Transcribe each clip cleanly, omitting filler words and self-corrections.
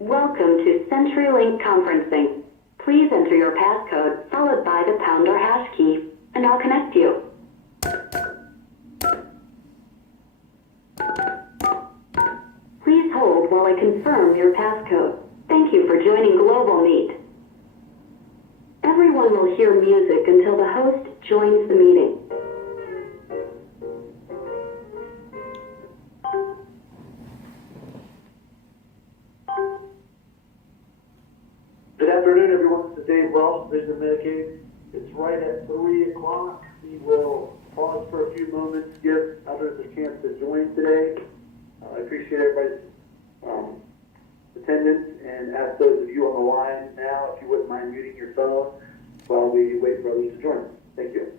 Welcome to CenturyLink conferencing. Please enter your passcode followed by the pound or hash key, and I'll connect you. Please hold while I confirm your passcode. Thank you for joining Global Meet. Everyone will hear music until the host joins the meeting. Good afternoon, everyone. This is Dave Welsh, Vision and Medicaid. It's right at 3 o'clock. We will pause for a few moments, give others a chance to join today. I appreciate everybody's attendance and ask those of you on the line now if you wouldn't mind muting your phone while we wait for others to join. Thank you.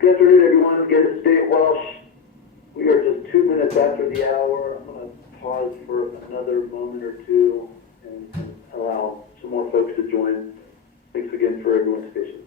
Good afternoon, everyone. Again, it's Dave Welsh. We are just 2 minutes after the hour. I'm going to pause for another moment or two and allow some more folks to join. Thanks again for everyone's patience.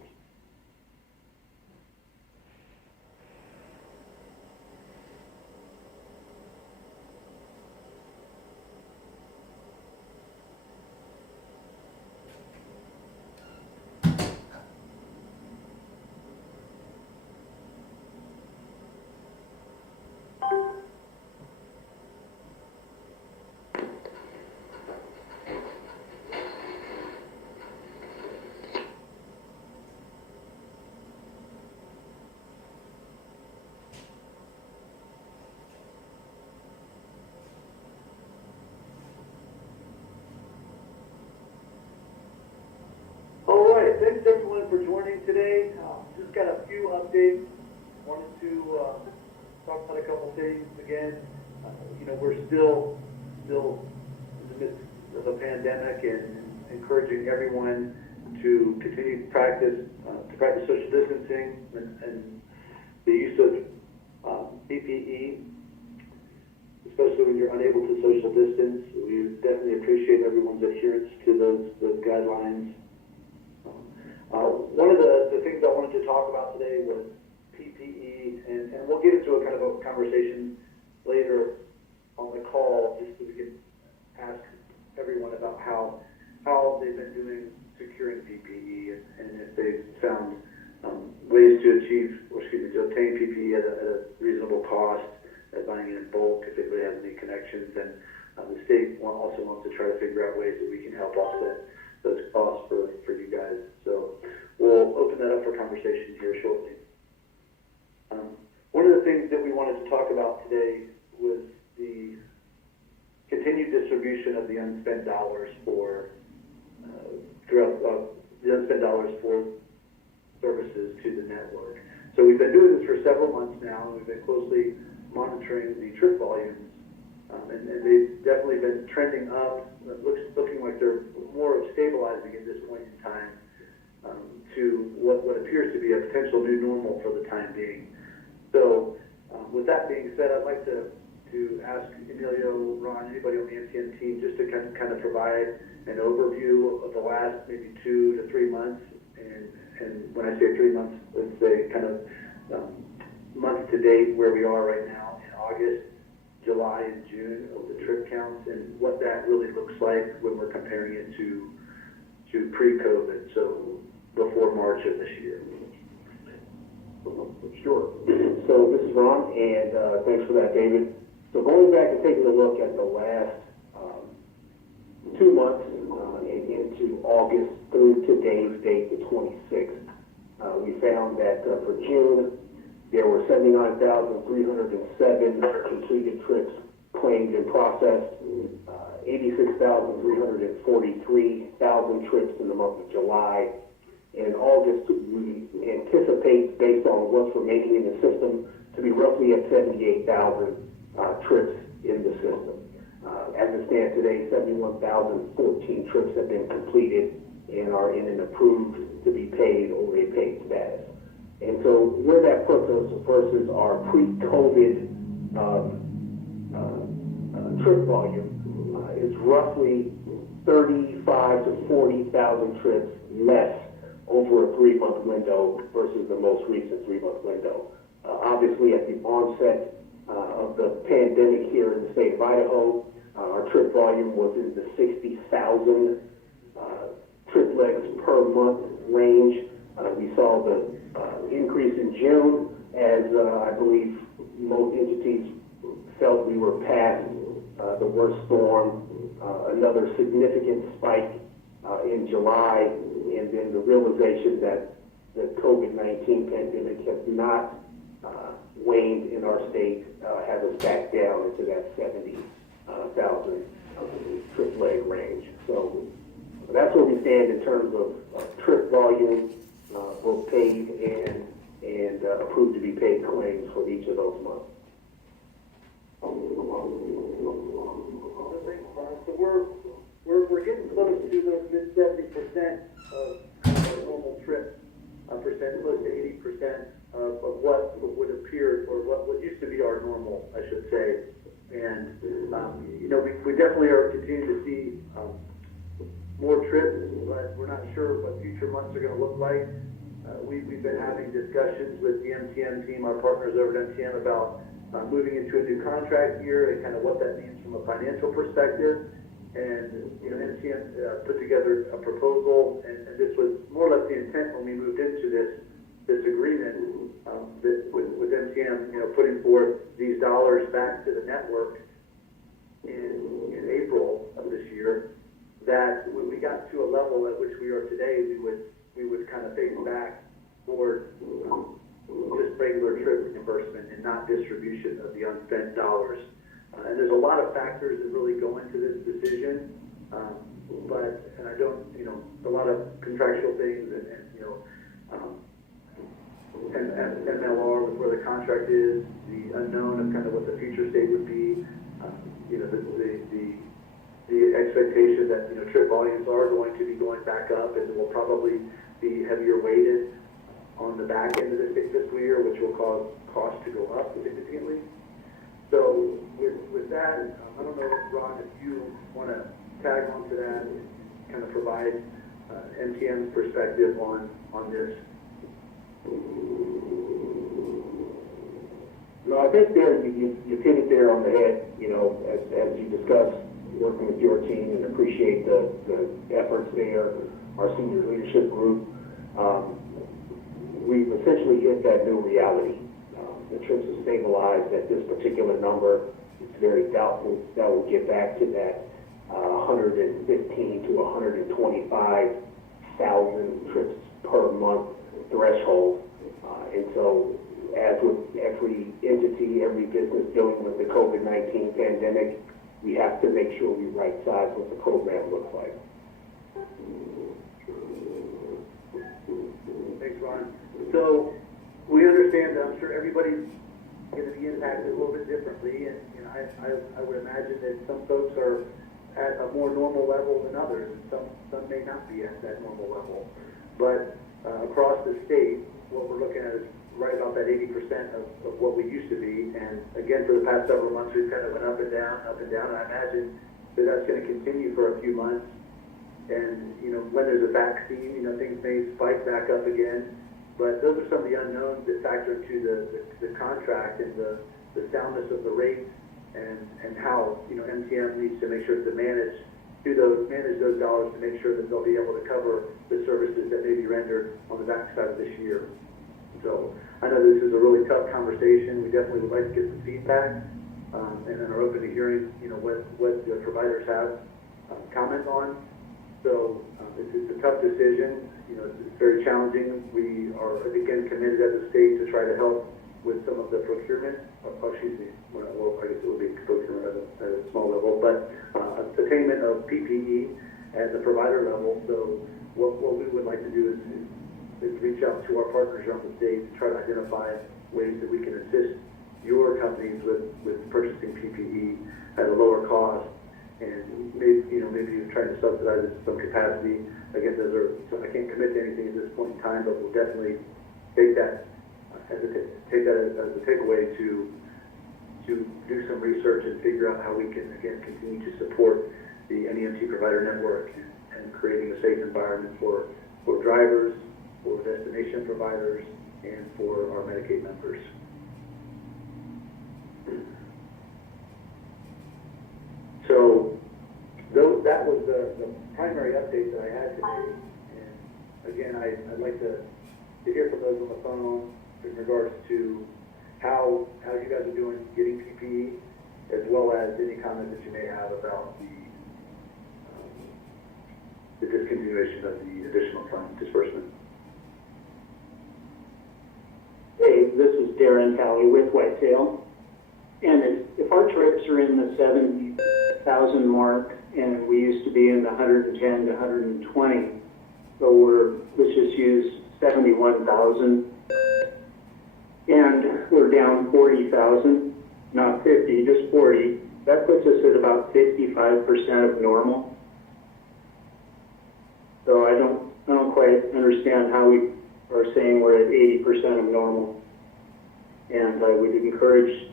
Thanks everyone for joining today. Just got a few updates. Wanted to talk about a couple things. Again, we're still in the midst of a pandemic and encouraging everyone to continue to practice social distancing and the use of PPE, especially when you're unable to social distance. We definitely appreciate everyone's adherence to those guidelines. One of the things I wanted to talk about today was PPE, and we'll get into a kind of a conversation later on the call, just so we can ask everyone about how they've been doing securing PPE and if they've found ways to obtain PPE at a reasonable cost, buying it in bulk if anybody has any connections, and the state also wants to try to figure out ways that we can help offset those costs for you guys. So we'll open that up for conversation here shortly. One of the things that we wanted to talk about today was the continued distribution of the unspent dollars for services to the network. So we've been doing this for several months now, and we've been closely monitoring the trip volumes, and they've definitely been trending up. Looking like they're more of stabilizing at this point in time to what appears to be a potential new normal for the time being. So with that being said, I'd like to ask Emilio, Ron, anybody on the NTN team, just to kind of provide an overview of the last maybe 2 to 3 months. And when I say 3 months, let's say kind of month to date where we are right now in August, July, and June of the trip counts and what that really looks like when we're comparing it to pre-COVID, so before March of this year. Sure. So this is Ron, And thanks for that, David. So going back and taking a look at the last 2 months and into August through today's date, the 26th, we found that for June, there were 79,307 completed trips claimed and processed, 86,343 trips in the month of July. In August, we anticipate, based on what's remaining in the system, to be roughly at 78,000 trips in the system. As it stands today, 71,014 trips have been completed and are in an approved to be paid or a paid status. And so where that puts us versus our pre-COVID trip volume is roughly 35 to 40,000 trips less over a 3-month window versus the most recent 3-month window. Obviously, at the onset of the pandemic here in the state of Idaho, our trip volume was in the 60,000 trip legs per month range. We saw the increase in June as I believe most entities felt we were past the worst storm. Another significant spike in July, and then the realization that the COVID-19 pandemic has not waned in our state has us back down into that 70,000 trip leg range. So that's where we stand in terms of trip volume, both paid and approved to be paid claims for each of those months. So we're getting close to those mid 70% of our normal trip percent, close to 80% of what would appear, or what used to be our normal, I should say. And we definitely are continuing to see more trips, but we're not sure what future months are going to look like. We've been having discussions with the NTM team, our partners over at NTM, about moving into a new contract year and kind of what that means from a financial perspective. And NTM put together a proposal, and this was more or less the intent when we moved into this agreement that with NTM, putting forth these dollars back to the network in April of this year. That when we got to a level at which we are today, we would kind of phase back toward just regular trip reimbursement and not distribution of the unspent dollars. And there's a lot of factors that really go into this decision, and I don't, a lot of contractual things and MLR with where the contract is, the unknown of kind of what the future state would be, the expectation that trip volumes are going to be going back up and will probably be heavier weighted on the back end of this fiscal year, which will cause costs to go up significantly. So with that, I don't know, Ron, if you want to tag on to that and kind of provide NTM's perspective on this. No, I think there you hit it there on the head. As you discussed working with your team, and appreciate the efforts there, our senior leadership group. We've essentially hit that new reality. The trips have stabilized at this particular number. It's very doubtful that we'll get back to that 115 to 125,000 trips per month threshold. And so, as with every entity, every business dealing with the COVID-19 pandemic, we have to make sure we right-size what the program looks like. Thanks, Ron. So we understand that I'm sure everybody's going to be impacted a little bit differently, and I would imagine that some folks are at a more normal level than others, and some may not be at that normal level. But across the state, what we're looking at is right about that 80% of what we used to be. And again, for the past several months, we've kind of went up and down, and I imagine that that's going to continue for a few months. And, when there's a vaccine, things may spike back up again. But those are some of the unknowns that factor into the contract and the soundness of the rates and how, NTM needs to make sure to manage those dollars to make sure that they'll be able to cover the services that may be rendered on the backside of this year. So I know this is a really tough conversation. We definitely would like to get some feedback, and are open to hearing, what the providers have comment on. So it's a tough decision. It's very challenging. We are, again, committed as a state to try to help with some of the procurement. Well, I guess it would be procurement at a small level, but attainment of PPE at the provider level. So what we would like to do is reach out to our partners around the state to try to identify ways that we can assist your companies with purchasing PPE at a lower cost, and maybe trying to subsidize it to some capacity. Again, I can't commit to anything at this point in time, but we'll definitely take that as a takeaway to do some research and figure out how we can, again, continue to support the NEMT provider network and creating a safe environment for drivers, for destination providers, and for our Medicaid members. So that was the primary update that I had today. And again, I'd like to hear from those on the phone in regards to how you guys are doing getting PPE, as well as any comments that you may have about the discontinuation of the additional fund disbursement. Hey, this is Darren Talley with Whitetail. And if our trips are in the 70,000 mark, and we used to be in the 110 to 120, so let's just use 71,000, and we're down 40,000, not 50, just 40. That puts us at about 55% of normal. So I don't quite understand how we are saying we're at 80% of normal. And I would encourage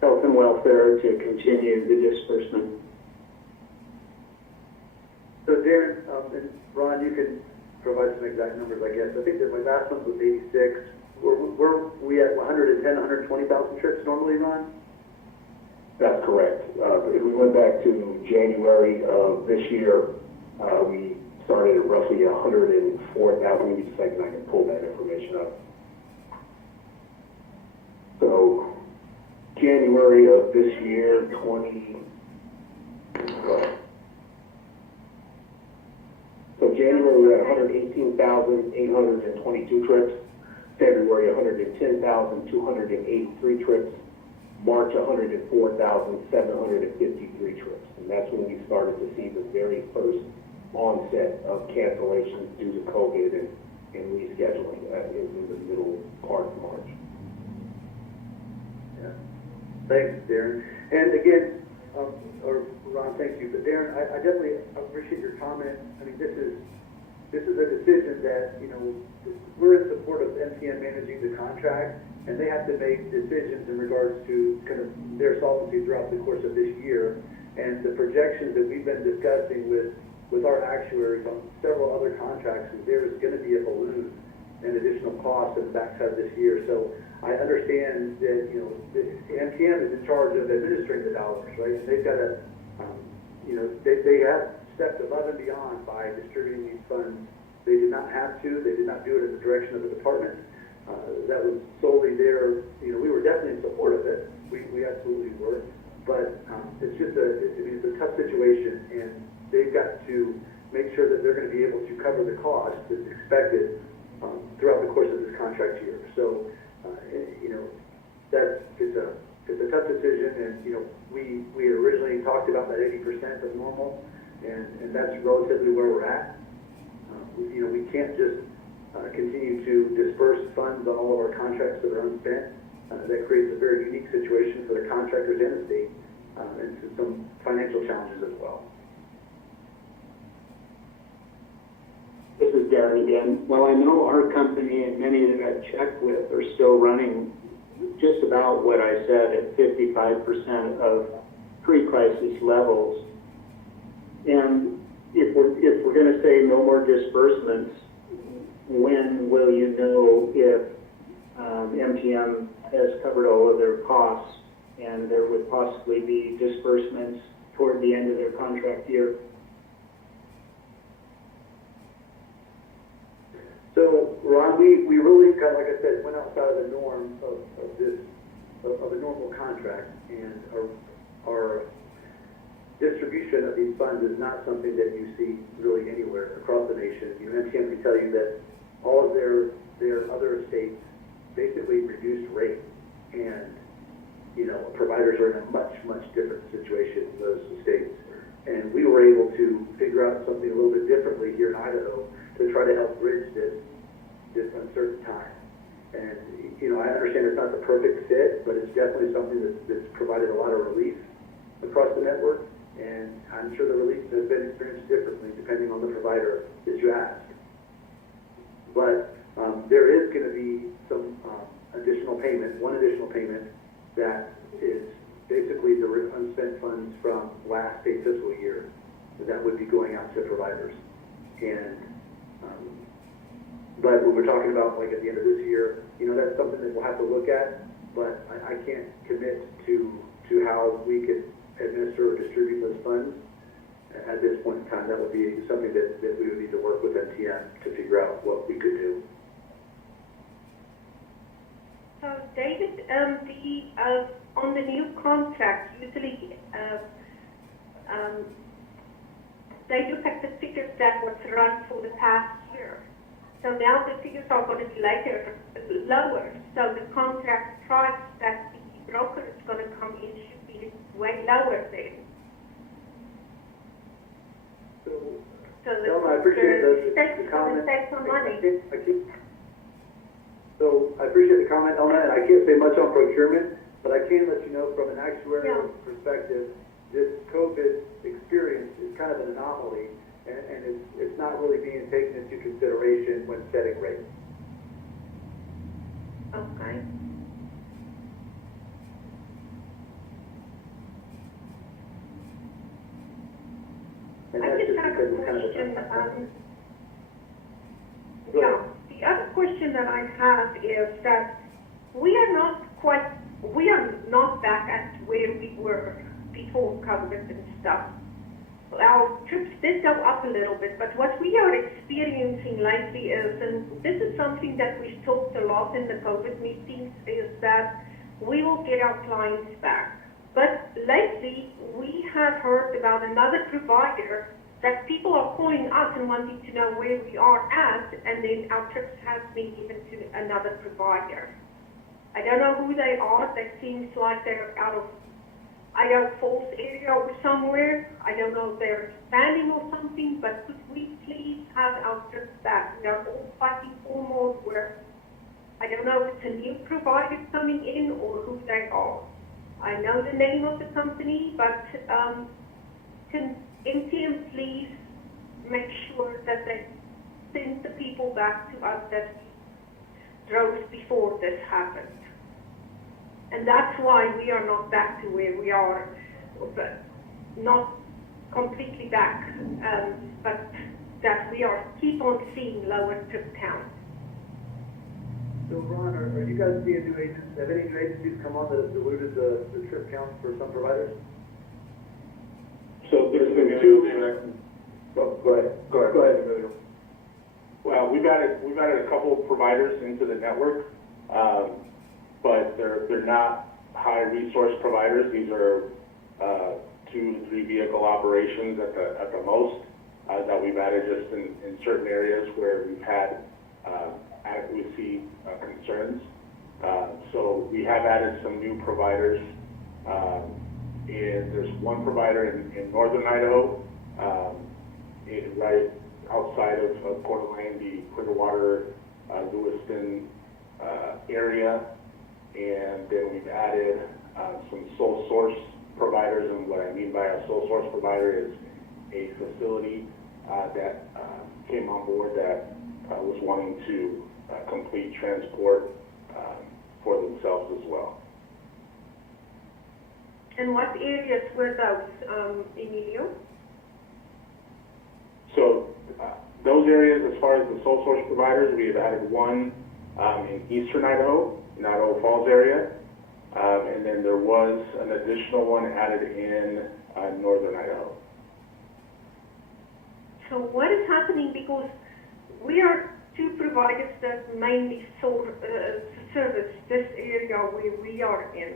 health and welfare to continue the disbursement. So Darren, and Ron, you can provide some exact numbers, I guess. I think that my last one was 86. Were we at 110, 120,000 trips normally, Ron? That's correct. If we went back to January of this year, we started at roughly 104,000. Give me a second, I can pull that information up. So January of this year, So January we had 118,822 trips. February 110,283 trips. March 104,753 trips. And that's when we started to see the very first onset of cancellations due to COVID and rescheduling in the middle part of March. Yeah. Thanks, Darren. And again, or Ron, thank you. But Darren, I definitely appreciate your comment. I mean, this is a decision that, we're in support of MTM managing the contract, and they have to make decisions in regards to kind of their solvency throughout the course of this year. And the projections that we've been discussing with our actuaries on several other contracts is there is going to be a balloon and additional cost in the backside of this year. So I understand that, the MTM is in charge of administering the dollars, right? And they've got to, they have stepped above and beyond by distributing these funds. They did not have to. They did not do it at the direction of the department. That was solely their, we were definitely in support of it. We absolutely were. But it's just it's a tough situation, and they've got to make sure that they're going to be able to cover the cost that's expected throughout the course of this contract year. So, it's a tough decision, and we had originally talked about that 80% of normal, and that's relatively where we're at. We can't just continue to disperse funds on all of our contracts that are unspent. That creates a very unique situation for the contractors and the state, and some financial challenges as well. This is Darren again. Well, I know our company and many that I've checked with are still running just about what I said at 55% of pre-crisis levels. And if we're going to say no more disbursements, when will you know if MTM has covered all of their costs and there would possibly be disbursements toward the end of their contract year? So, Ron, we really kind of, like I said, went outside of the norm of a normal contract, and our distribution of these funds is not something that you see really anywhere across the nation. You know, NTM can tell you that all of their other estates basically reduced rate, and you know, providers are in a much different situation in those estates. And we were able to figure out something a little bit differently here in Idaho to try to help bridge this uncertain time. And you know, I understand it's not the perfect fit, but it's definitely something that's provided a lot of relief across the network. And I'm sure the relief has been experienced differently depending on the provider that you ask. But there is going to be some additional payment, one additional payment that is basically the unspent funds from last state fiscal year that would be going out to providers. And but when we're talking about like at the end of this year, you know, that's something that we'll have to look at. But I can't commit to how we could administer or distribute those funds at this point in time. That would be something that we would need to work with NTM to figure out what we could do. So, David, on the new contract, usually they look at the figures that was run for the past year. So now the figures are going to be lower. So the contract price that the broker is going to come in should be way lower then. So I appreciate the comment. Save some money. So I appreciate the comment, Elna, and I can't say much on procurement, but I can let you know from an actuarial perspective, this COVID experience is kind of an anomaly, and it's not really being taken into consideration when setting rates. Okay. And I that's just just have because a it's kind of a question. Yeah, the other question that I have is that we are not back at where we were before COVID and stuff. Our trips did go up a little bit, but what we are experiencing lately is, and this is something that we've talked a lot in the COVID meetings, is that we will get our clients back. But lately, we have heard about another provider that people are calling us and wanting to know where we are at, and then our trips have been given to another provider. I don't know who they are. They seems like they're out of Idaho Falls area or somewhere. I don't know if they're expanding or something, but could we please have our trips back? We are all fighting for more work. I don't know if it's a new provider coming in or who they are. I know the name of the company, but can NTM please make sure that they send the people back to us that drove before this happened? And that's why we are not back to where we are, but not completely back, but that we are keep on seeing lower trip counts. So Ron, are you guys seeing new agents? Have any new agencies come on that have diluted the trip count for some providers? So there's been two. Oh, go ahead. Well, we've added a couple of providers into the network, but they're not high resource providers. These are 2 to 3 vehicle operations at the most that we've added just in certain areas where we've had adequacy concerns. So we have added some new providers. And there's one provider in northern Idaho, right outside of Coeur d'Alene, the Clearwater, Lewiston area. And then we've added some sole source providers, and what I mean by a sole source provider is a facility that came on board that was wanting to complete transport for themselves as well. And what areas were those, Emilio? So those areas, as far as the sole source providers, we have added one in eastern Idaho, in Idaho Falls area, and then there was an additional one added in northern Idaho. So what is happening, because we are two providers that mainly service this area where we are in.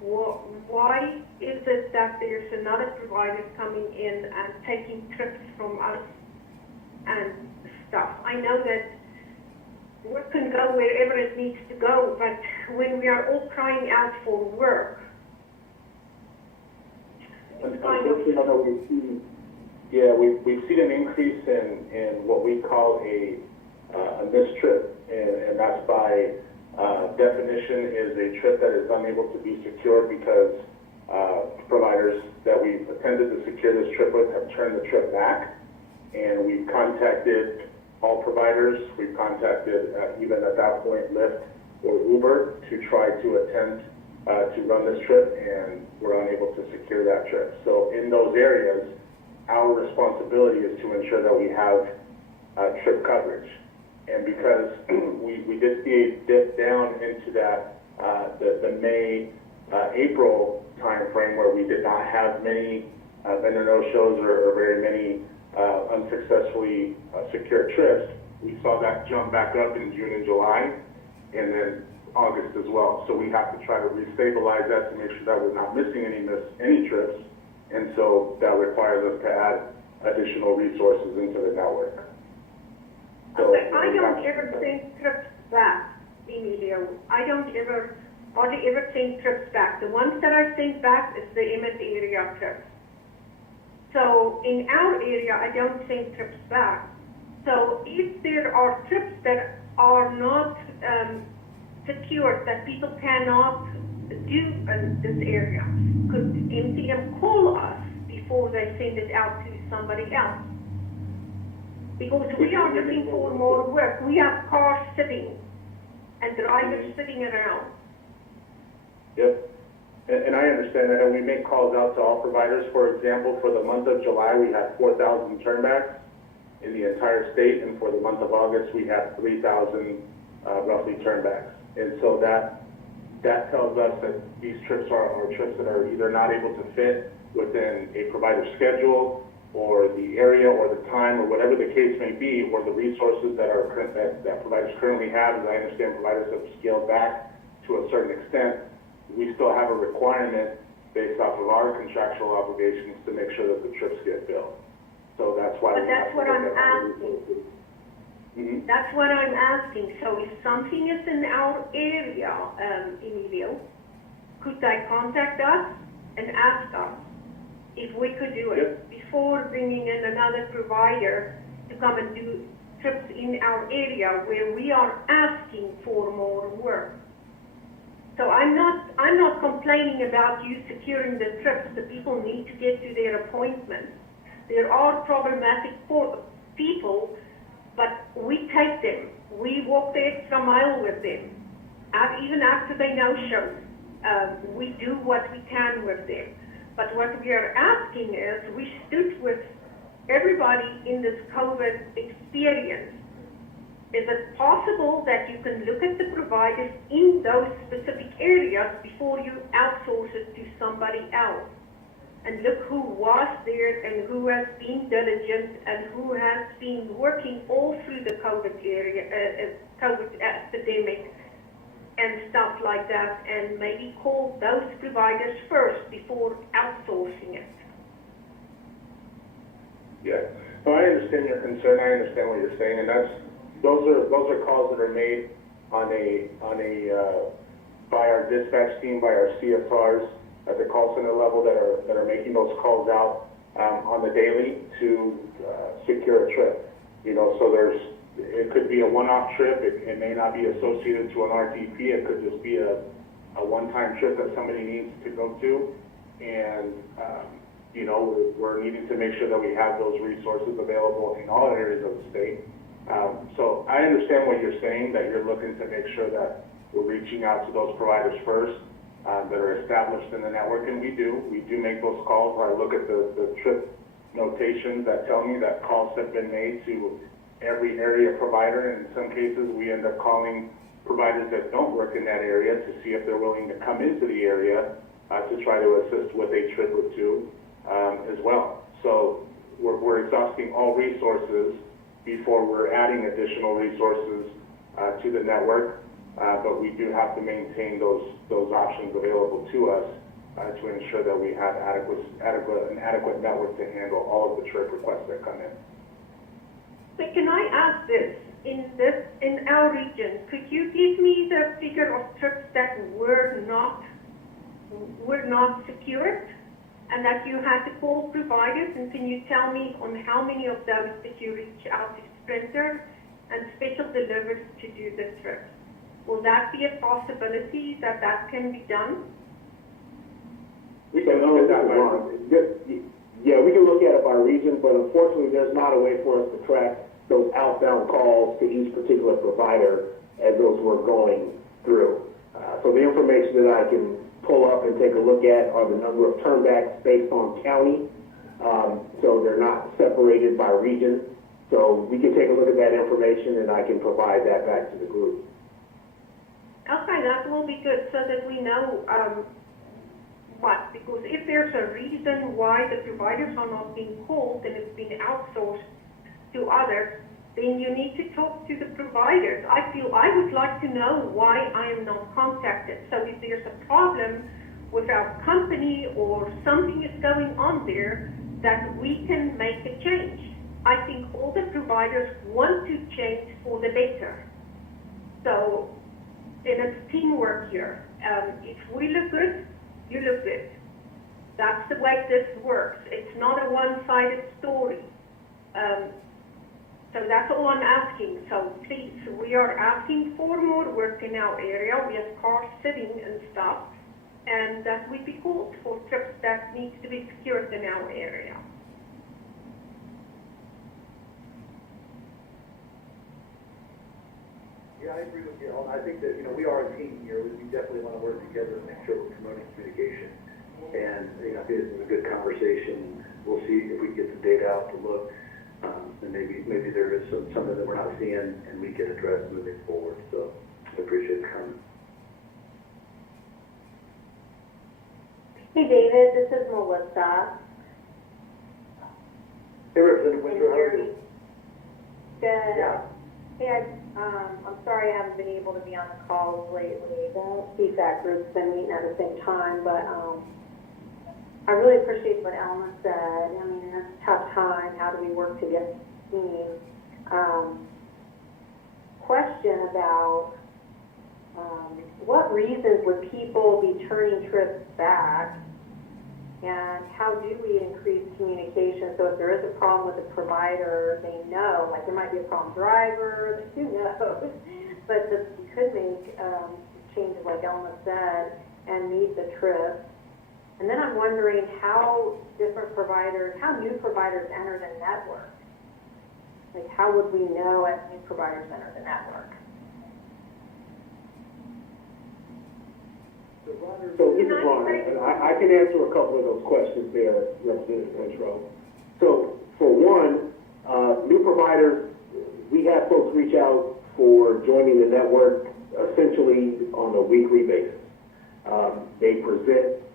Why is it that there's another provider coming in and taking trips from us and stuff? I know that work can go wherever it needs to go, but when we are all crying out for work, it's kind of... Unfortunately, I know we've seen an increase in what we call a missed trip, and that's by definition is a trip that is unable to be secured because providers that we've attempted to secure this trip with have turned the trip back, and we've contacted all providers. We've contacted, even at that point, Lyft or Uber to try to attempt to run this trip, and we're unable to secure that trip. So in those areas, our responsibility is to ensure that we have trip coverage. And because we did see a dip down into that, the May, April timeframe where we did not have many vendor no-shows or very many unsuccessfully secured trips, we saw that jump back up in June and July, and then August as well. So we have to try to restabilize that to make sure that we're not missing any trips, and so that requires us to add additional resources into the network. So I don't ever send trips back, Emilio. I don't ever, hardly ever send trips back. The ones that I send back is the Emmett area trips. So in our area, I don't send trips back. So if there are trips that are not secured, that people cannot do in this area, could MTM call us before they send it out to somebody else? Because we are looking for more work. We have cars sitting and drivers sitting around. Yep. And I understand that, and we make calls out to all providers. For example, for the month of July, we had 4,000 turnbacks in the entire state, and for the month of August, we had 3,000 roughly turnbacks. And so that tells us that these trips are trips that are either not able to fit within a provider's schedule, or the area, or the time, or whatever the case may be, or the resources that providers currently have. As I understand, providers have scaled back to a certain extent. We still have a requirement based off of our contractual obligations to make sure that the trips get filled. So that's why. But that's what I'm asking. Mm-hmm. That's what I'm asking. So if something is in our area, Emilio, could they contact us and ask us if we could do it before bringing in another provider to come and do trips in our area where we are asking for more work? So I'm not complaining about you securing the trips. The people need to get to their appointments. There are problematic people, but we take them. We walk the extra mile with them. Even after they no-show, we do what we can with them. But what we are asking is, we stood with everybody in this COVID experience. Is it possible that you can look at the providers in those specific areas before you outsource it to somebody else? And look who was there and who has been diligent and who has been working all through the COVID epidemic and stuff like that, and maybe call those providers first before outsourcing it. Yeah, so I understand your concern. I understand what you're saying, and those are calls that are made on a by our dispatch team, by our CSRs at the call center level that are making those calls out on the daily to secure a trip. You know, so it could be a one-off trip. It may not be associated to an RTP. It could just be a one-time trip that somebody needs to go to, and you know, we're needing to make sure that we have those resources available in all areas of the state. So I understand what you're saying, that you're looking to make sure that we're reaching out to those providers first that are established in the network, and we do make those calls. Where I look at the trip notations that tell me that calls have been made to every area provider, and in some cases we end up calling providers that don't work in that area to see if they're willing to come into the area to try to assist with a trip or two as well. So we're exhausting all resources before we're adding additional resources to the network. But we do have to maintain those options available to us to ensure that we have an adequate network to handle all of the trip requests that come in. But can I ask this? In our region, could you give me the figure of trips that were not secured and that you had to call providers? And can you tell me on how many of those that you reach out to Sprinter and special deliveries to do the trips? Will that be a possibility that can be done? We can look at that by region. Yeah, we can look at it by region, but unfortunately, there's not a way for us to track those outbound calls to each particular provider as those were going through. So the information that I can pull up and take a look at are the number of turnbacks based on county. So they're not separated by region. So we can take a look at that information and I can provide that back to the group. Okay, that will be good so that we know because if there's a reason why the providers are not being called and it's been outsourced to others, then you need to talk to the providers. I feel I would like to know why I am not contacted. So if there's a problem with our company or something is going on there, that we can make a change. I think all the providers want to change for the better. So, and it's teamwork here. If we look good, you look good. That's the way this works. It's not a one-sided story. So that's all I'm asking. So please, we are asking for more work in our area. We have cars sitting and stuff, and that we be called for trips that needs to be secured in our area. Yeah, I agree with you. I think that, we are a team here. We definitely want to work together and make sure we're promoting communication. And, I think this is a good conversation. We'll see if we can get the data out to look. And maybe there is something that we're not seeing and we can address moving forward. So I appreciate the comment. Hey David, this is Melissa. Hey, Representative Winter, how are you? Good. Yeah. Hey, I'm sorry I haven't been able to be on the calls lately. The CFAC group's been meeting at the same time, but I really appreciate what Elma said. I mean, it's a tough time. How do we work together as a team? Question about what reasons would people be turning trips back, and how do we increase communication so if there is a problem with the provider, they know, like there might be a problem driver, who knows, but that we could make changes like Elma said and meet the trip. And then I'm wondering how different providers, how new providers enter the network. Like how would we know as new providers enter the network? So this is Ron, and I can answer a couple of those questions there, Representative Winthrop. So for one, new providers, we have folks reach out for joining the network essentially on a weekly basis. They present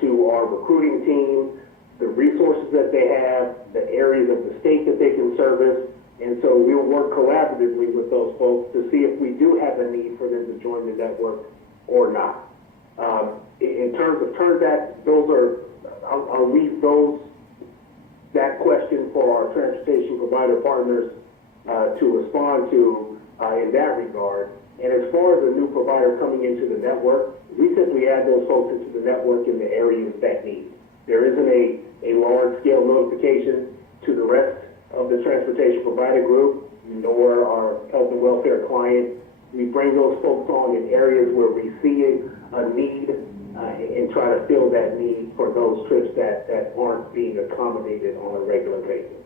to our recruiting team the resources that they have, the areas of the state that they can service, and so we'll work collaboratively with those folks to see if we do have a need for them to join the network or not. In terms of turnbacks, I'll leave that question for our transportation provider partners to respond to in that regard. And as far as a new provider coming into the network, we simply add those folks into the network in the areas that need. There isn't a large-scale notification to the rest of the transportation provider group, nor our health and welfare clients. We bring those folks on in areas where we see a need and try to fill that need for those trips that aren't being accommodated on a regular basis.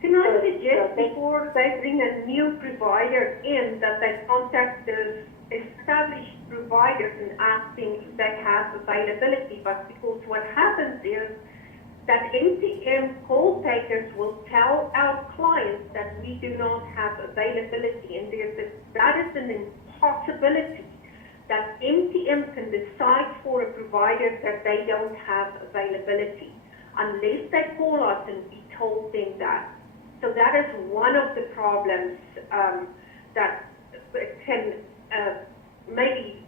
Can I suggest before they bring a new provider in that they contact the established providers and asking if they have availability? But because what happens is that NTM call takers will tell our clients that we do not have availability, and that is an impossibility that NTM can decide for a provider that they don't have availability unless they call us and we told them that. So that is one of the problems that can maybe,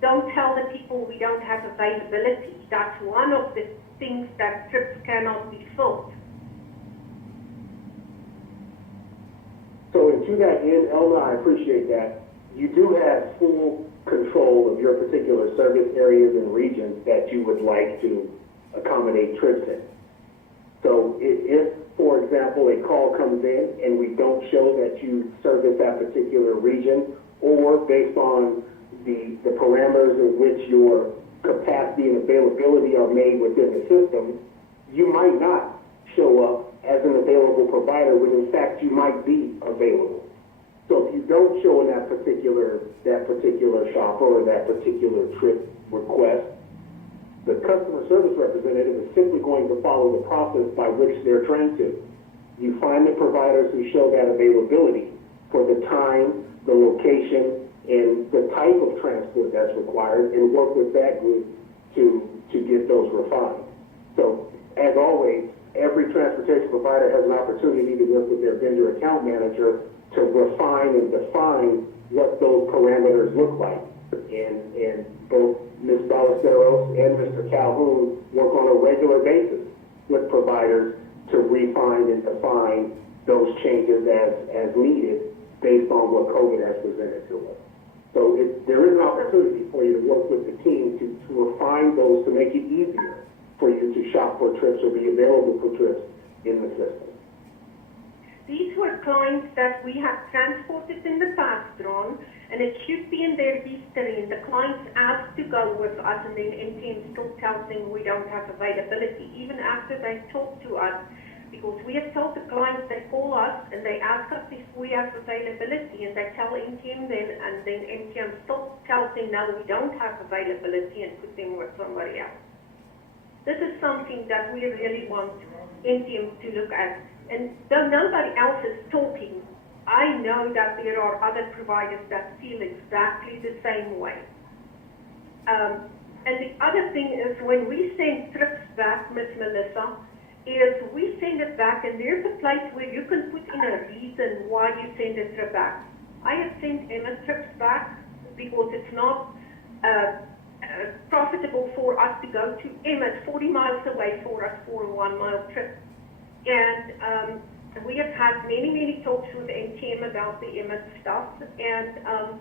don't tell the people we don't have availability. That's one of the things that trips cannot be filled. So to that end, Elma, I appreciate that. You do have full control of your particular service areas and regions that you would like to accommodate trips in. So if, for example, a call comes in and we don't show that you service that particular region, or based on the parameters in which your capacity and availability are made within the system, you might not show up as an available provider when in fact you might be available. So if you don't show in that particular shopper or that particular trip request, the customer service representative is simply going to follow the process by which they're trained to. You find the providers who show that availability for the time, the location, and the type of transport that's required, and work with that group to get those refined. So, as always, every transportation provider has an opportunity to work with their vendor account manager to refine and define what those parameters look like. And both Ms. Ballesteros and Mr. Calhoun work on a regular basis with providers to refine and define those changes as needed based on what COVID has presented to us. So there is an opportunity for you to work with the team to refine those to make it easier for you to shop for trips or be available for trips in the system. These were clients that we have transported in the past, Ron, and it should be in their history, and the clients asked to go with us, and then NTM still tells them we don't have availability, even after they talk to us, because we have told the clients, they call us and they ask us if we have availability, and they tell NTM then, and then NTM still tells them, no, we don't have availability, and put them with somebody else. This is something that we really want NTM to look at. And though nobody else is talking, I know that there are other providers that feel exactly the same way. And the other thing is, when we send trips back, Ms. Melissa, is we send it back, and there's a place where you can put in a reason why you send a trip back. I have sent Emma trips back because it's not profitable for us to go to Emma. It's 40 miles away for us for a 1 mile trip. And we have had many talks with NTM about the Emma stuff, and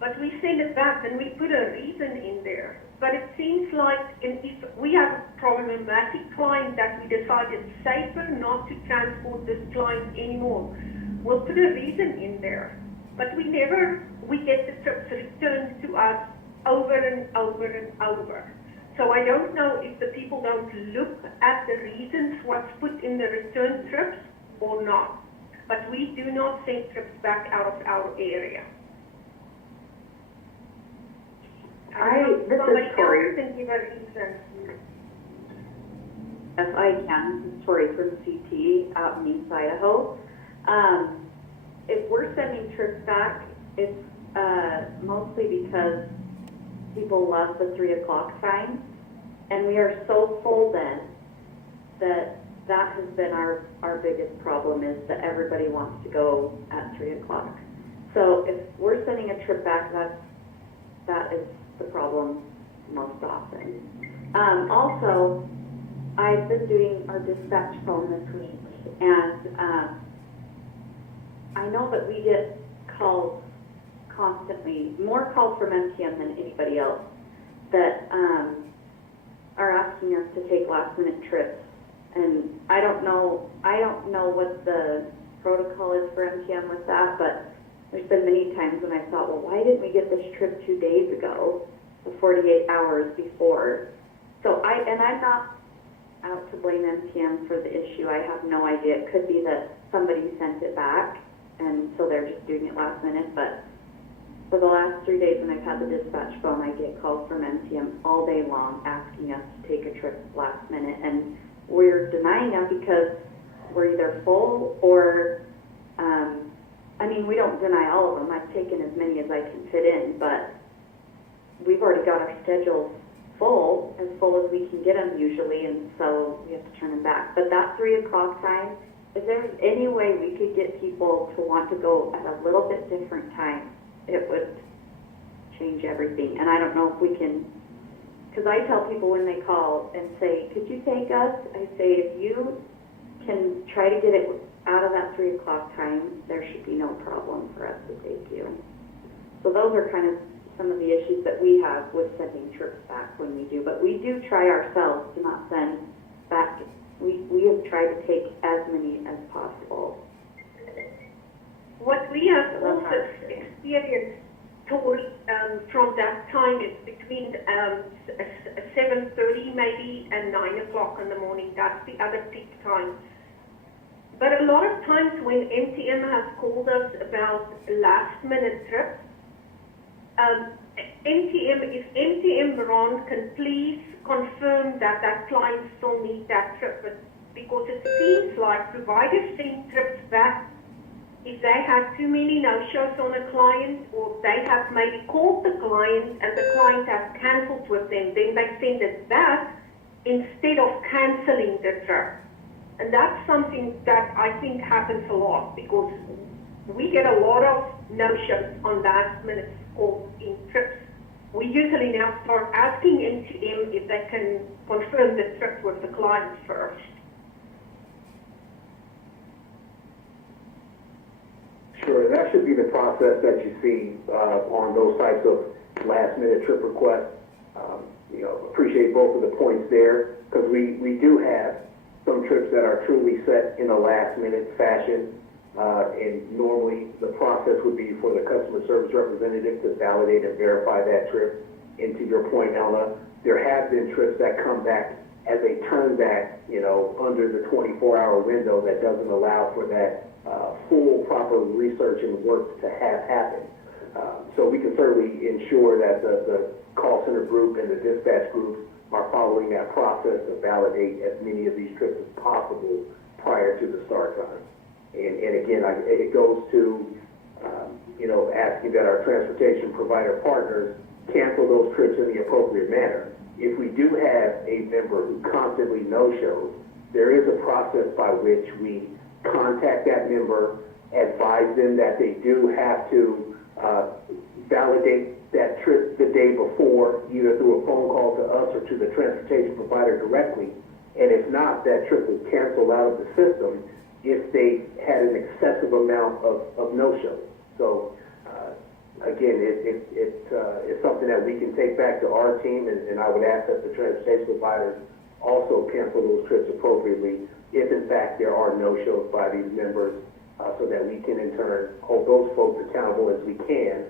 but we send it back and we put a reason in there. But it seems like if we have a problematic client that we decide it's safer not to transport this client anymore, we'll put a reason in there. But we get the trips returned to us over and over and over. So I don't know if the people don't look at the reasons what's put in the return trips or not. But we do not send trips back out of our area. This is Tori. Can give a reason. Yes, I can. This is Tori from CT out in East Idaho. If we're sending trips back, it's mostly because people love the 3 o'clock time, and we are so full then that has been our biggest problem, is that everybody wants to go at 3 o'clock. So if we're sending a trip back, that is the problem most often. Also, I've been doing our dispatch phone this week, and I know that we get calls constantly, more calls from MTM than anybody else, that are asking us to take last minute trips. And I don't know what the protocol is for MTM with that, but there's been many times when I thought, well, why didn't we get this trip 2 days ago, 48 hours before? So I'm not out to blame MTM for the issue. I have no idea. It could be that somebody sent it back, and so they're just doing it last minute. But for the last 3 days when I've had the dispatch phone, I get calls from MTM all day long asking us to take a trip last minute, and we're denying them because we're either full or, we don't deny all of them. I've taken as many as I can fit in, but we've already got our schedules full as we can get them usually, and so we have to turn them back. But that 3 o'clock time, if there's any way we could get people to want to go at a little bit different time, it would change everything. And I don't know if we can, because I tell people when they call and say, could you take us? I say, if you can try to get it out of that 3 o'clock time, there should be no problem for us to take you. So those are kind of some of the issues that we have with sending trips back when we do. But we do try ourselves to not send back. We have tried to take as many as possible. What we have also experienced from that time is between 7:30 maybe and 9 o'clock in the morning. That's the other peak time. But a lot of times when MTM has called us about last-minute trips, if MTM Brand can please confirm that that client still needs that trip, because it seems like providers send trips back if they have too many no-shows on a client, or they have maybe called the client and the client has cancelled with them, then they send it back instead of cancelling the trip. And that's something that I think happens a lot, because we get a lot of no-shows on last-minute calls in trips. We usually now start asking NTM if they can confirm the trip with the client first. Sure, that should be the process that you see on those types of last-minute trip requests. Appreciate both of the points there, because we do have some trips that are truly set in a last-minute fashion, and normally the process would be for the customer service representative to validate and verify that trip. And to your point, Elna, there have been trips that come back as a turn back, under the 24-hour window that doesn't allow for that full, proper research and work to have happen. So we can certainly ensure that the call center group and the dispatch group are following that process to validate as many of these trips as possible prior to the start time. And again, it goes to, asking that our transportation provider partners cancel those trips in the appropriate manner. If we do have a member who constantly no-shows, there is a process by which we contact that member, advise them that they do have to validate that trip the day before, either through a phone call to us or to the transportation provider directly. And if not, that trip is canceled out of the system if they had an excessive amount of no-shows. So again, it's something that we can take back to our team, and I would ask that the transportation providers also cancel those trips appropriately if in fact there are no-shows by these members, so that we can in turn hold those folks accountable as we can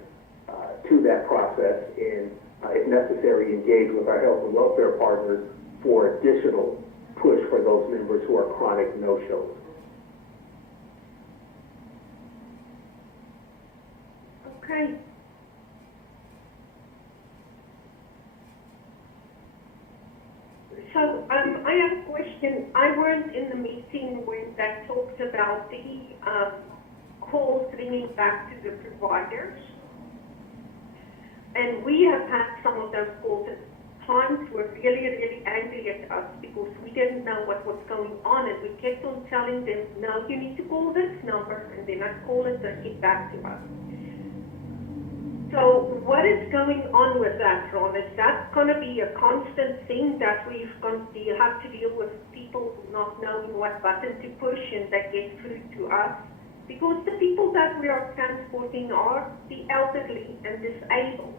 to that process, and if necessary engage with our health and welfare partners for additional push for those members who are chronic no-shows. Okay. So I have a question. I weren't in the meeting when that talked about the calls bringing back to the providers. And we have had some of those calls at times were really, really angry at us because we didn't know what was going on, and we kept on telling them, no, you need to call this number, and then I call it and get back to us. So what is going on with that, Ron? Is that going to be a constant thing that we've got to have to deal with people not knowing what button to push and that gets through to us? Because the people that we are transporting are the elderly and disabled.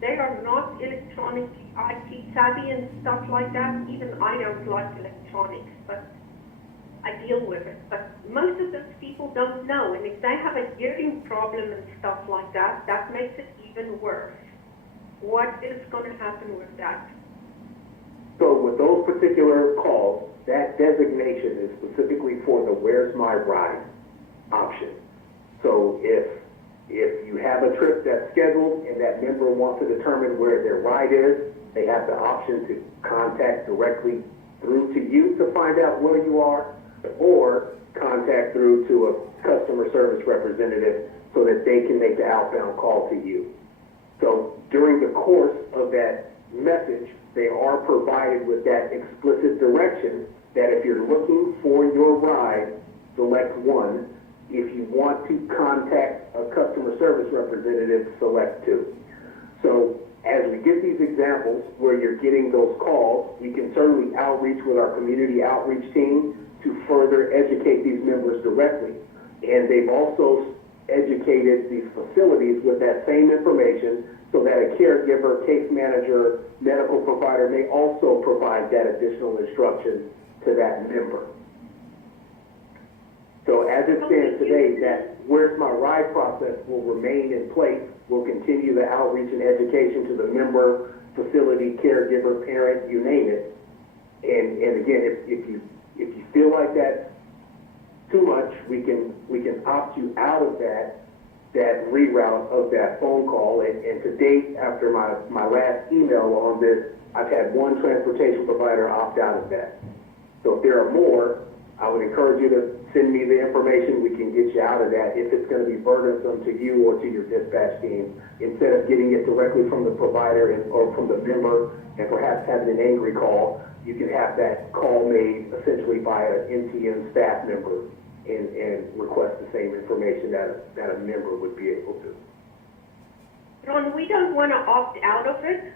They are not electronically IT savvy and stuff like that. Even I don't like electronics, but I deal with it. But most of those people don't know, and if they have a hearing problem and stuff like that, that makes it even worse. What is going to happen with that? So with those particular calls, that designation is specifically for the Where's My Ride option. So if you have a trip that's scheduled and that member wants to determine where their ride is, they have the option to contact directly through to you to find out where you are, or contact through to a customer service representative so that they can make the outbound call to you. So during the course of that message, they are provided with that explicit direction that if you're looking for your ride, select 1. If you want to contact a customer service representative, select 2. So as we get these examples where you're getting those calls, we can certainly outreach with our community outreach team to further educate these members directly. And they've also educated these facilities with that same information so that a caregiver, case manager, medical provider may also provide that additional instruction to that member. So as it stands today, that Where's My Ride process will remain in place. We'll continue the outreach and education to the member, facility, caregiver, parent, you name it. And again, if you feel like that's too much, we can opt you out of that reroute of that phone call. And to date, after my last email on this, I've had one transportation provider opt out of that. So if there are more, I would encourage you to send me the information. We can get you out of that if it's going to be burdensome to you or to your dispatch team. Instead of getting it directly from the provider or from the member and perhaps having an angry call, you can have that call made essentially by an NTM staff member and request the same information that a member would be able to. Ron, we don't want to opt out of it.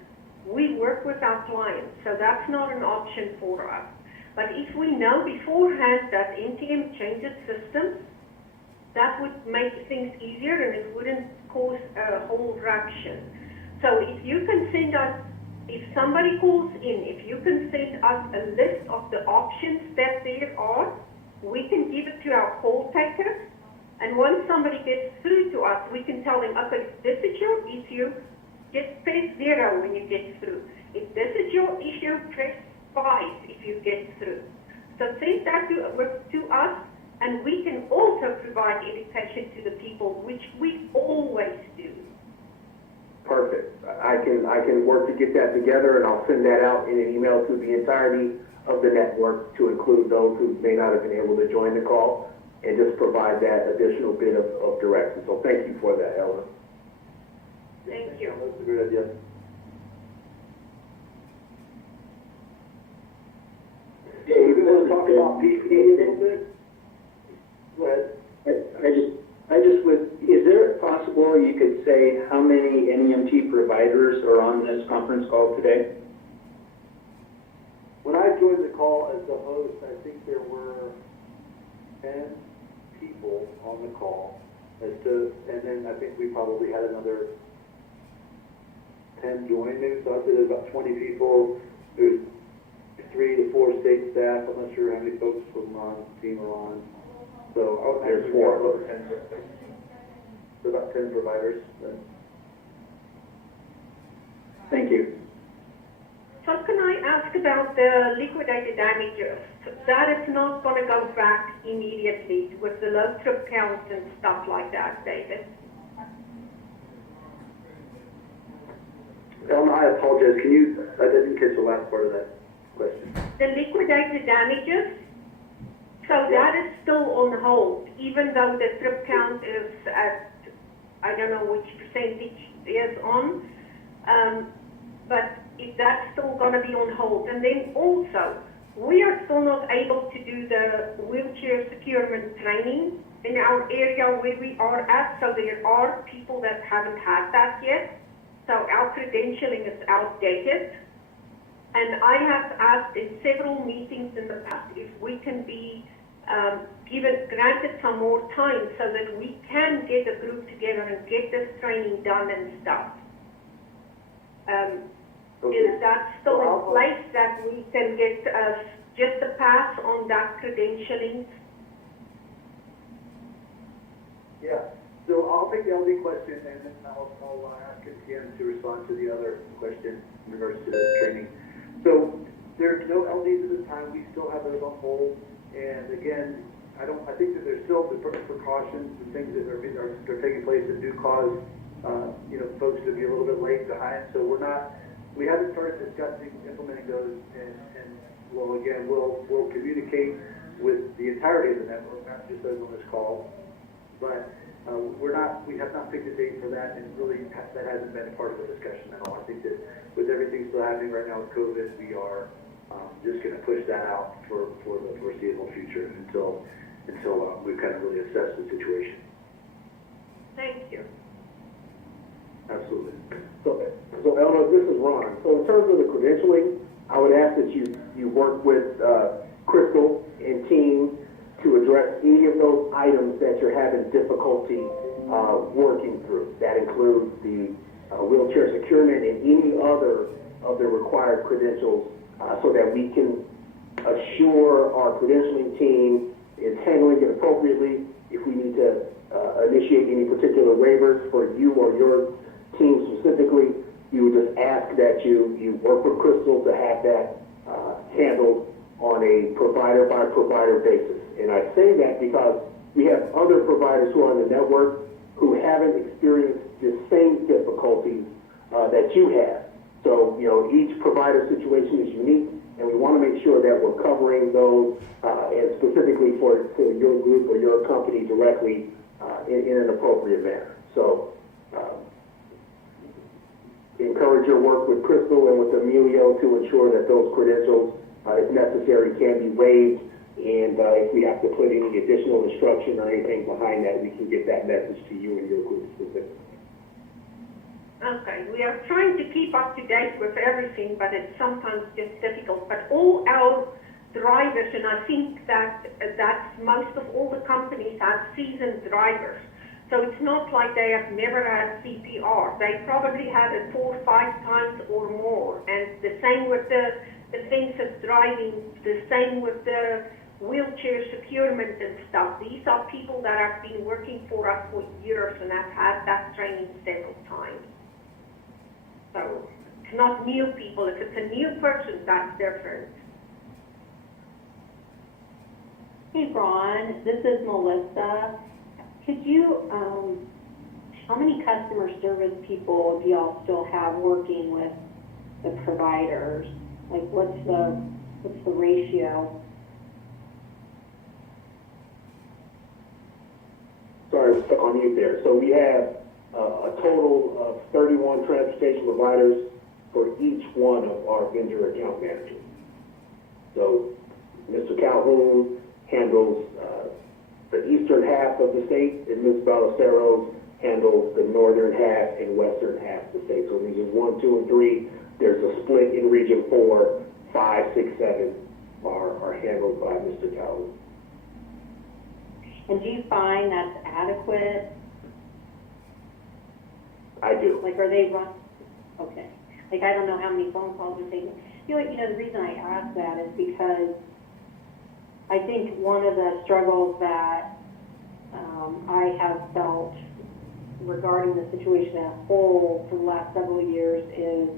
We work with our clients, so that's not an option for us. But if we know beforehand that NTM changes systems, that would make things easier and it wouldn't cause a whole ruction. So if you can send us, if somebody calls in, if you can send us a list of the options that there are, we can give it to our call takers. And once somebody gets through to us, we can tell them, okay, this is your issue, just press 0 when you get through. If this is your issue, press 5 if you get through. So send that to us, and we can also provide education to the people, which we always do. Perfect. I can work to get that together, and I'll send that out in an email to the entirety of the network to include those who may not have been able to join the call, and just provide that additional bit of direction. So thank you for that, Ellen. Thank you. That's a great idea. Dave, We want to talk about PPE a little bit? Go ahead. I just would, is it possible you could say how many NEMT providers are on this conference call today? When I joined the call as the host, I think there were 10 people on the call. And then I think we probably had another 10 join maybe, so I'd say there's about 20 people. There's 3 to 4 state staff. I'm not sure how many folks from the team are on. So There's 4 of us. So about 10 providers. Thank you. So can I ask about the liquidated damages? That is not going to go back immediately with the low trip counts and stuff like that, David. Elma, I apologize. I didn't catch the last part of that question. The liquidated damages, so that is still on hold, even though the trip count is at, I don't know which percentage is on, but if that's still going to be on hold. And then also, we are still not able to do the wheelchair securement training in our area where we are at, so there are people that haven't had that yet. So our credentialing is outdated. And I have asked in several meetings in the past if we can be granted some more time so that we can get a group together and get this training done and stuff. Okay. Is that still in place that we can get just a pass on that credentialing? Yeah. So I'll take the LD question and then I'll ask Kim to respond to the other question in regards to the training. So there's no LDs at this time. We still have those on hold. And again, I think that there's still the precautions and things that are taking place that do cause folks to be a little bit late behind. So we haven't started discussing implementing those, and we'll communicate with the entirety of the network, not just those on this call. But We have not picked a date for that, and really, that hasn't been part of the discussion at all. I think that with everything still happening right now with COVID, we are just gonna push that out for the foreseeable future until we kind of really assess the situation. Thank you. Absolutely. So Eleanor, this is Ron. So in terms of the credentialing, I would ask that you work with Crystal and team to address any of those items that you're having difficulty working through. That includes the wheelchair securement and any other of the required credentials so that we can assure our credentialing team is handling it appropriately. If we need to initiate any particular waivers for you or your team specifically, you would just ask that you work with Crystal to have that handled on a provider by provider basis. And I say that because we have other providers who are on the network who haven't experienced the same difficulties that you have. So, each provider situation is unique, and we want to make sure that we're covering those, and specifically for your group or your company directly in an appropriate manner. So, encourage your work with Crystal and with Emilio to ensure that those credentials, if necessary, can be waived. And if we have to put any additional instruction or anything behind that, we can get that message to you and your group specifically. Okay, we are trying to keep up to date with everything, but it's sometimes just difficult. But all our drivers, and I think that's most of all the companies have seasoned drivers. So it's not like they have never had CPR. They probably had it 4 or 5 times or more. And the same with the defensive driving, the same with the wheelchair securement and stuff. These are people that have been working for us for years and have had that training several times. So it's not new people. If it's a new person, that's different. Hey, Ron, this is Melissa. Could you, how many customer service people do y'all still have working with the providers? Like, what's the ratio? Sorry, I'm stuck on mute there. So we have a total of 31 transportation providers for each one of our vendor account managers. So Mr. Calhoun handles the eastern half of the state, and Ms. Ballesteros handles the northern half and western half of the state. So regions 1, 2, and 3, there's a split in region 4, 5, 6, 7 are handled by Mr. Calhoun. And do you find that's adequate? I do. Like, are they run? Okay. Like, I don't know how many phone calls are taken. The reason I ask that is because I think one of the struggles that I have felt regarding the situation as a whole for the last several years is,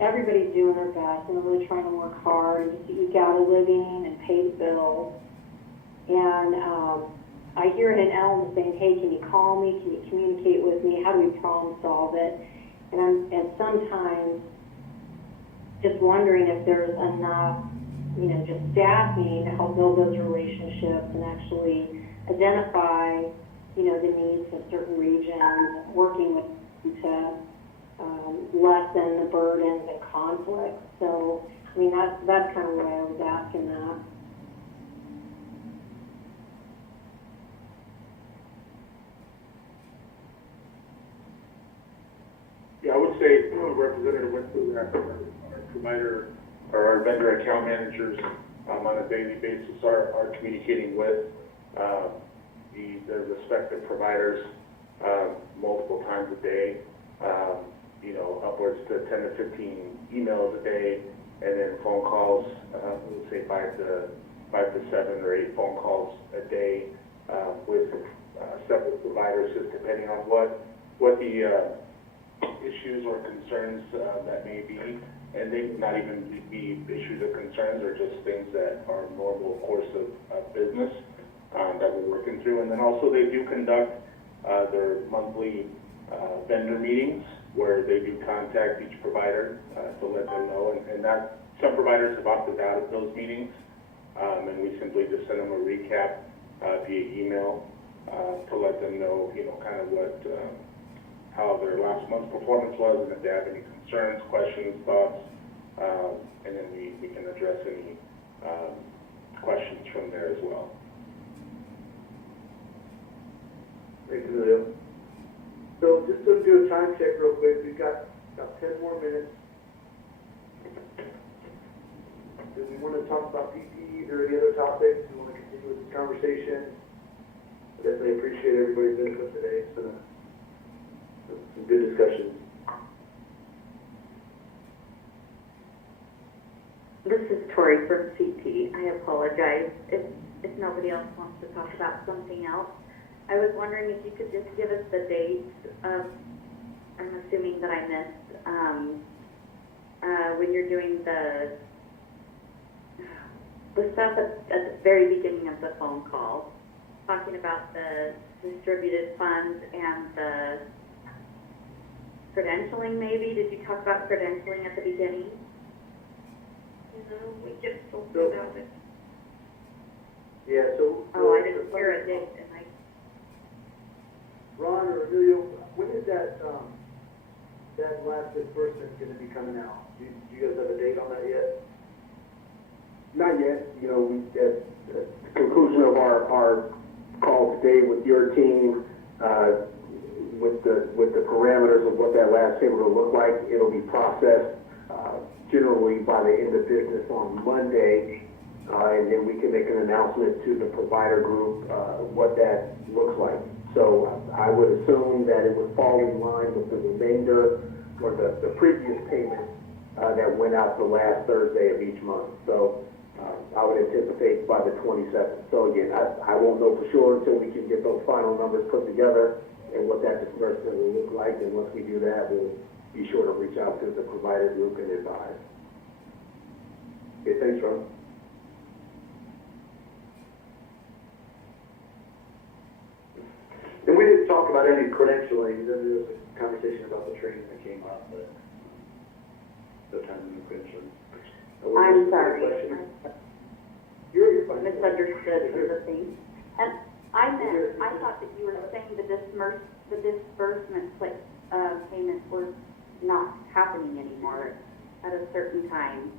everybody's doing their best and they're really trying to work hard and just to eke out a living and pay the bills. And I hear an element saying, hey, can you call me? Can you communicate with me? How do we problem solve it? And sometimes just wondering if there's enough, just staffing to help build those relationships and actually identify, the needs of certain regions, working with them to lessen the burdens and conflicts. So, that's kind of why I was asking that. Yeah, I would say Representative Winston, our provider or our vendor account managers on a daily basis are communicating with the respective providers multiple times a day, upwards to 10 to 15 emails a day, and then phone calls, let's say 5 to 7 or 8 phone calls a day with several providers, just depending on what the issues or concerns that may be, and they may not even be issues or concerns or just things that are normal course of business that we're working through. And then also they do conduct their monthly vendor meetings where they do contact each provider to let them know, and that some providers have opted out of those meetings, and we simply just send them a recap via email to let them know, kind of what, how their last month's performance was, and if they have any concerns, questions, thoughts, and then we can address any questions from there as well. Thanks, Emilio. So just to do a time check real quick, we've got about 10 more minutes. Do we want to talk about PPEs or any other topics? Do we want to continue with this conversation? I definitely appreciate everybody's input today. It's been some good discussions. This is Tori from CT. I apologize if nobody else wants to talk about something else. I was wondering if you could just give us the dates of, I'm assuming that I missed, when you're doing the stuff at the very beginning of the phone call, talking about the distributed funds and the credentialing maybe. Did you talk about credentialing at the beginning? No, we just talked about it. Yeah, so. Oh, I didn't hear a date, and I... Ron or Emilio, when is that last disbursement going to be coming out? Do you guys have a date on that yet? Not yet. At the conclusion of our call today with your team, with the parameters of what that last payment will look like, it'll be processed generally by the end of business on Monday, and then we can make an announcement to the provider group what that looks like. So I would assume that it would fall in line with the remainder or the previous payment that went out the last Thursday of each month. So I would anticipate by the 27th. So again, I won't know for sure until we can get those final numbers put together and what that disbursement will look like. And once we do that, we'll be sure to reach out to the provider group and advise. Okay, thanks, Ron. And we didn't talk about any credentialing. There was a conversation about the training that came up, but no time in credentialing. I'm sorry. You're fine. Misunderstood the thing. And I thought that you were saying the disbursement payments were not happening anymore at a certain time.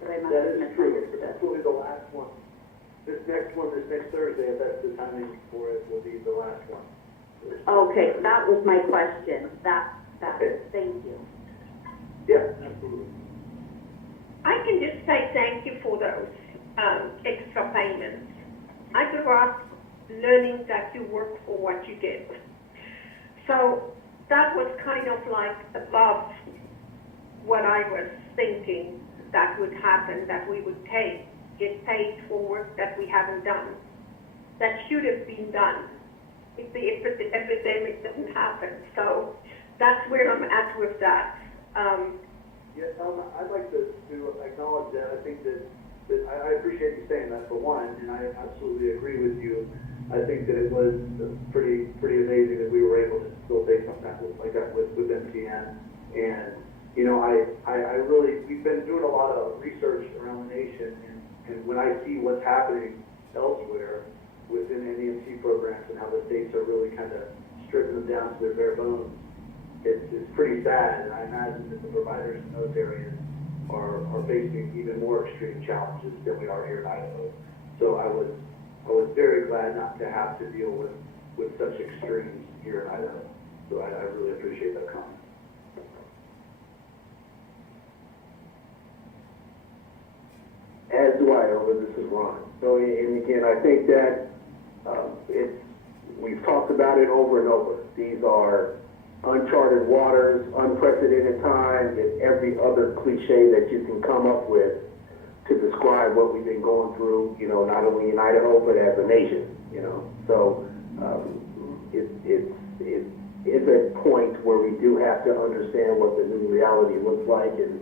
But I must That have is true. misunderstood. That's will be the last one. This next Thursday, if that's the timing for it, will be the last one. Okay, that was my question. Okay. Thank you. Yeah, absolutely. I can just say thank you for those extra payments. I grew up learning that you work for what you get. So that was kind of like above what I was thinking that would happen, that we would get paid for work that we haven't done. That should have been done if the epidemic didn't happen. So that's where I'm at with that. Yes, I'd like to acknowledge that. I think that I appreciate you saying that for one, and I absolutely agree with you. I think that it was pretty amazing that we were able to facilitate something like that with MTN. And I really, we've been doing a lot of research around the nation, and when I see what's happening elsewhere within NEMT programs and how the states are really kind of stripping them down to their bare bones, it's pretty sad. And I imagine that the providers in those areas are facing even more extreme challenges than we are here in Idaho. So I was very glad not to have to deal with such extremes here in Idaho. So I really appreciate that comment. As do I, this is Ron. So, and again, I think that we've talked about it over and over. These are uncharted waters, unprecedented times, and every other cliche that you can come up with to describe what we've been going through, not only in Idaho, but as a nation, So it's a point where we do have to understand what the new reality looks like, and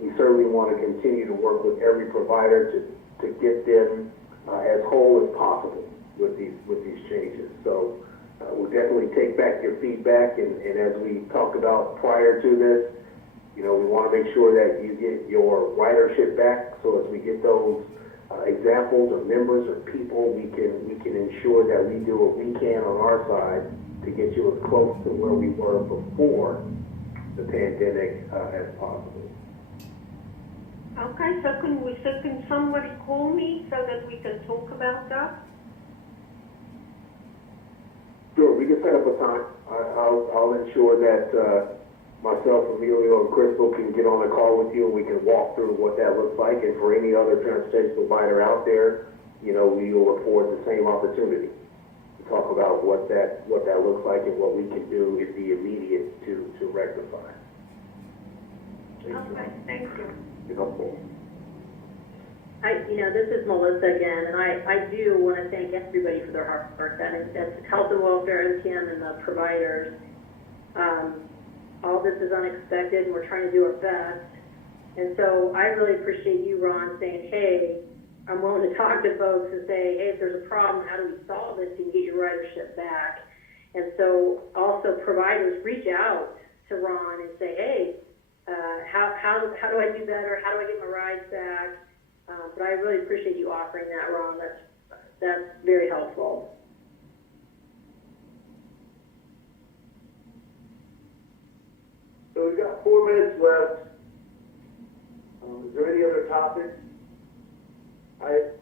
we certainly want to continue to work with every provider to get them as whole as possible with these changes. So we'll definitely take back your feedback, and as we talked about prior to this, we want to make sure that you get your ridership back. So as we get those examples or members or people, we can ensure that we do what we can on our side to get you as close to where we were before the pandemic as possible. Okay, so can somebody call me so that we can talk about that? Sure, we can set up a time. I'll ensure that myself, Emilio, and Crystal can get on a call with you, and we can walk through what that looks like. And for any other transportation provider out there, we will afford the same opportunity to talk about what that looks like and what we can do in the immediate to rectify. Okay, thank you. Helpful. This is Melissa again, and I do want to thank everybody for their hard work. That's Health and Welfare, MTM, and the providers. All this is unexpected, and we're trying to do our best. And so I really appreciate you, Ron, saying, hey, I'm willing to talk to folks and say, hey, if there's a problem, how do we solve this and get your ridership back? And so also providers reach out to Ron and say, hey, how do I do better? How do I get my rides back? But I really appreciate you offering that, Ron. That's very helpful. So we've got 4 minutes left. Is there any other topics? Right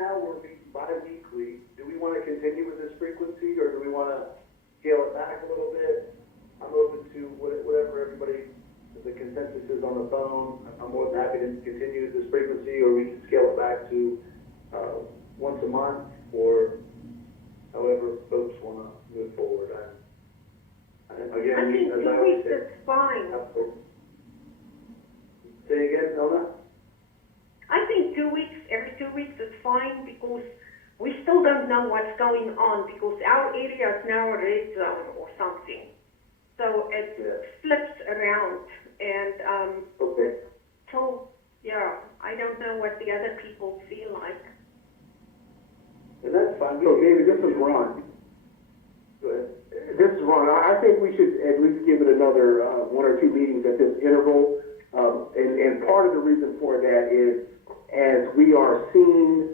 now we're meeting bi-weekly. Do we want to continue with this frequency, or do we want to scale it back a little bit? I'm open to whatever everybody, the consensus is on the phone. I'm more than happy to continue this frequency, or we can scale it back to once a month, or however folks want to move forward. Again, I think as 2 I always weeks say, is fine. say again, Elna? I think 2 weeks, every 2 weeks is fine, because we still don't know what's going on, because our area is now a red zone or something. So it flips around, and Okay. so, yeah, I don't know what the other people feel like. And that's fine. So, David, this is Ron. Go ahead. This is Ron. I think we should at least give it another 1 or 2 meetings at this interval. And part of the reason for that is, as we are seeing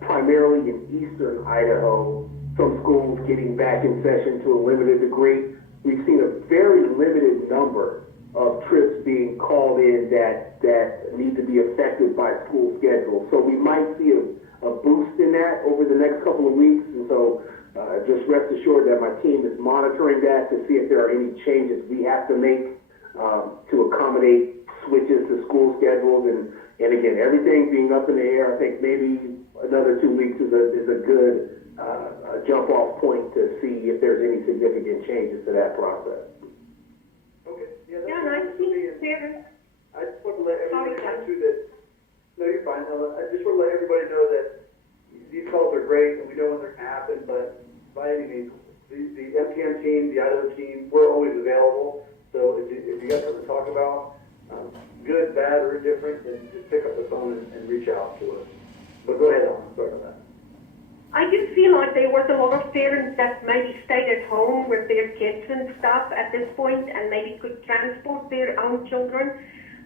primarily in eastern Idaho, some schools getting back in session to a limited degree, we've seen a very limited number of trips being called in that need to be affected by school schedules. So we might see a boost in that over the next couple of weeks. And so just rest assured that my team is monitoring that to see if there are any changes we have to make to accommodate switches to school schedules. And again, everything being up in the air, I think maybe another 2 weeks is a good jump off point to see if there's any significant changes to that process. Okay. Yeah, Yeah, and I think there, I just want to let everybody Sorry, know too that, no, you're fine, Ella. I just want to let everybody know that these calls are great and we know when they're going to happen, but by any means, the MTM team, the Idaho team, we're always available. So if you got something to talk about, good, bad, or indifferent, then just pick up the phone and reach out to us. But go ahead, Ella, sorry about that. I do feel like there was a lot of parents that maybe stayed at home with their kids and stuff at this point, and maybe could transport their own children.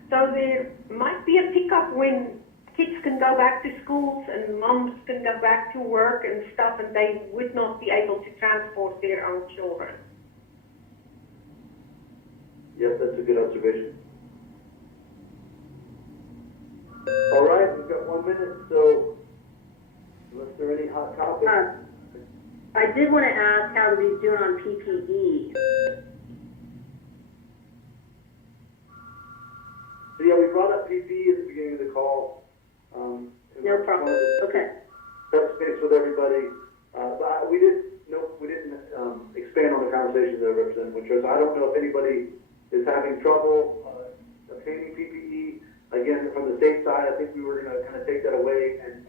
So there might be a pickup when kids can go back to schools and moms can go back to work and stuff, and they would not be able to transport their own children. Yes, that's a good observation. All right, we've got 1 minute, so unless there are any hot topics. I did want to ask how we doing on PPE. So yeah, we brought up PPE at the beginning of the call. No problem. Okay. Touch base with everybody. But we didn't expand on the conversation that Representative Winters. I don't know if anybody is having trouble obtaining PPE. Again, from the state side, I think we were going to kind of take that away and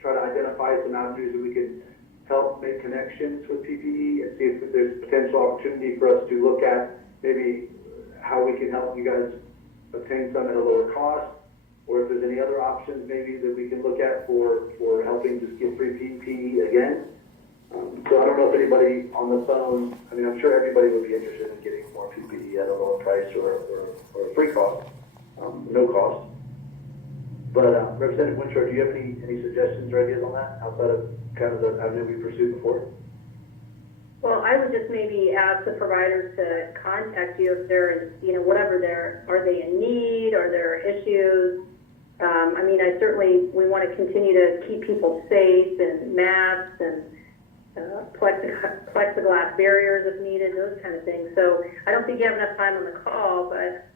try to identify some avenues that we could help make connections with PPE and see if there's potential opportunity for us to look at maybe how we can help you guys obtain some at a lower cost, or if there's any other options maybe that we can look at for helping just get free PPE again. So I don't know if anybody on the phone, I mean, I'm sure everybody would be interested in getting more PPE at a lower price or a free cost, no cost. But Representative Winchell, do you have any suggestions or ideas on that outside of kind of the avenue we pursued before? Well, I would just maybe ask the providers to contact you if they're, you know, whatever are they in need, are there issues? I mean, we want to continue to keep people safe and masks and plexiglass barriers if needed, those kind of things. So I don't think you have enough time on the call, but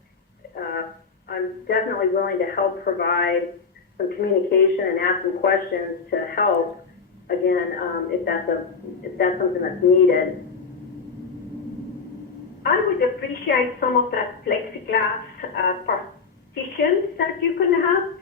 I'm definitely willing to help provide some communication and ask some questions to help. Again, if that's something that's needed. I would appreciate some of that plexiglass partitions that you can have.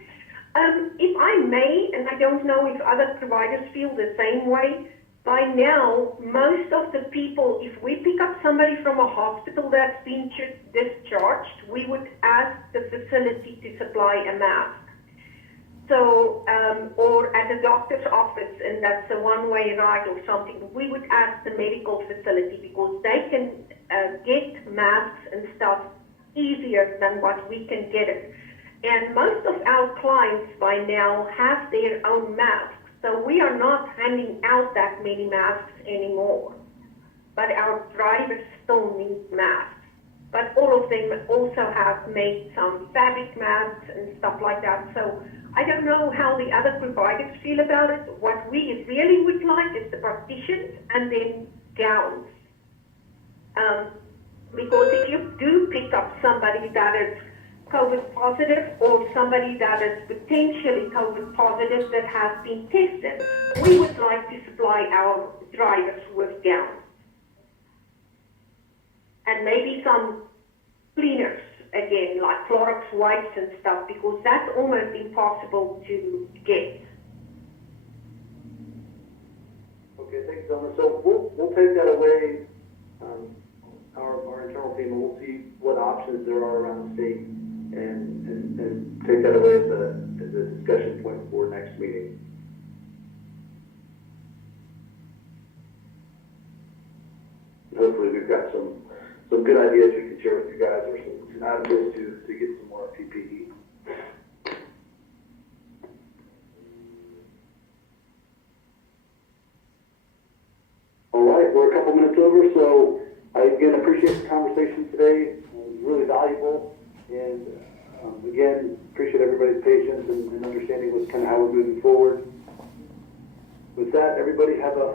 If I may, and I don't know if other providers feel the same way, by now, most of the people, if we pick up somebody from a hospital that's been discharged, we would ask the facility to supply a mask. So, or at the doctor's office, and that's a one-way ride or something, we would ask the medical facility because they can get masks and stuff easier than what we can get it. And most of our clients by now have their own masks, so we are not handing out that many masks anymore. But our drivers still need masks. But all of them also have made some fabric masks and stuff like that. So I don't know how the other providers feel about it. What we really would like is the partitions and then gowns. Because if you do pick up somebody that is COVID positive or somebody that is potentially COVID positive that has been tested, we would like to supply our drivers with gowns. And maybe some cleaners, again, like Clorox wipes and stuff, because that's almost impossible to get. Okay, thanks, Zelma. So we'll take that away, our internal team, and we'll see what options there are around the state and take that away as a discussion point for next meeting. Hopefully we've got some good ideas we can share with you guys, or some avenues to get some more PPE. All right, we're a couple minutes over, so I again appreciate the conversation today. It was really valuable, and again, appreciate everybody's patience and understanding with kind of how we're moving forward. With that, everybody have a